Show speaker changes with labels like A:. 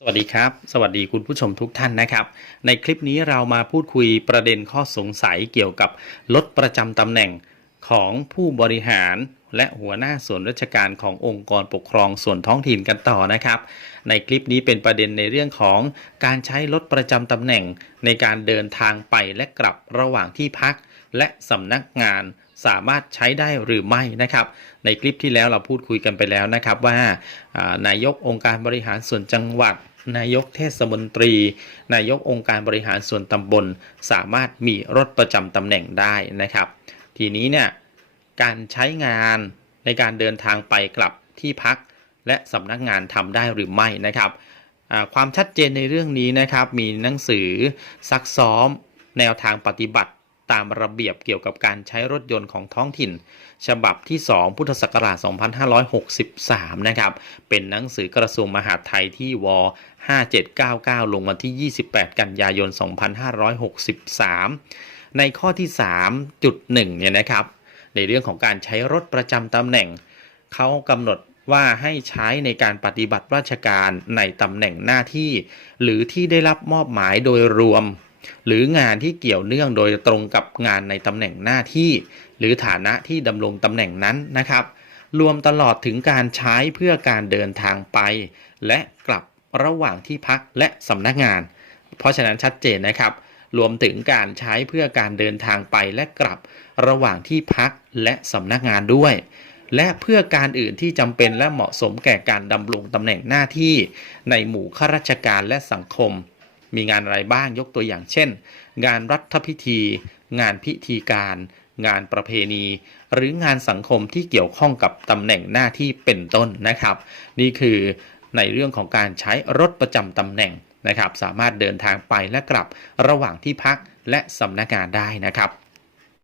A: สวัสดีครับ สวัสดีคุณผู้ชมทุกท่านนะครับ ในคลิปนี้เรามาพูดคุยประเด็นข้อสงสัยเกี่ยวกับลดประจำตำแหน่งของผู้บริหารและหัวหน้าส่วนราชการขององค์กรปกครองส่วนท้องถิ่นกันต่อนะครับ ในคลิปนี้เป็นประเด็นในเรื่องของการใช้ลดประจำตำแหน่งในการเดินทางไปและกลับระหว่างที่พัก และสำนักงาน สามารถใช้ได้หรือไม่นะครับ ในคลิปที่แล้วเราพูดคุยกันไปแล้วนะครับ ว่านายกองค์การบริหารส่วนจังหวัด นายกเทศมนตรี นายกองค์การบริหารส่วนตำบล สามารถมีรถประจำตำแหน่งได้นะครับ ทีนี้เนี่ยการใช้งานในการเดินทางไปกลับที่พัก และสำนักงานทำได้หรือไม่นะครับความชัดเจนในเรื่องนี้นะครับ มีหนังสือซักซ้อม แนวทางปฏิบัติ ตามระเบียบเกี่ยวกับการใช้รถยนต์ของท้องถิ่น ฉบับที่ 2 พุทธศักราช 2563 นะครับ เป็นหนังสือกระทรวงมหาดไทยที่ว 5799 ลงวันที่ 28 กันยายน 2563 ในข้อที่ 3.1 เนี่ยนะครับ ในเรื่องของการใช้รถประจำตำแหน่ง เขากำหนดว่าให้ใช้ในการปฏิบัติราชการในตำแหน่งหน้าที่ หรือที่ได้รับมอบหมายโดยรวม หรืองานที่เกี่ยวเนื่องโดยตรงกับงานในตำแหน่งหน้าที่ หรือฐานะที่ดำรงตำแหน่งนั้นนะครับ รวมตลอดถึงการใช้เพื่อการเดินทางไป และกลับระหว่างที่พักและสำนักงาน เพราะฉะนั้นชัดเจนนะครับ รวมถึงการใช้เพื่อการเดินทางไปและกลับระหว่างที่พักและสำนักงานด้วย และเพื่อการอื่นที่จำเป็นและเหมาะสมแก่การดำรงตำแหน่งหน้าที่ ในหมู่ข้าราชการและสังคม มีงานอะไรบ้างยกตัวอย่างเช่น งานรัฐพิธี งานพิธีการ งานประเพณี หรืองานสังคมที่เกี่ยวข้องกับตำแหน่งหน้าที่เป็นต้นนะครับ นี่คือในเรื่องของการใช้รถประจำตำแหน่งนะครับ สามารถเดินทางไปและกลับระหว่างที่พักและสำนักงานได้นะครับ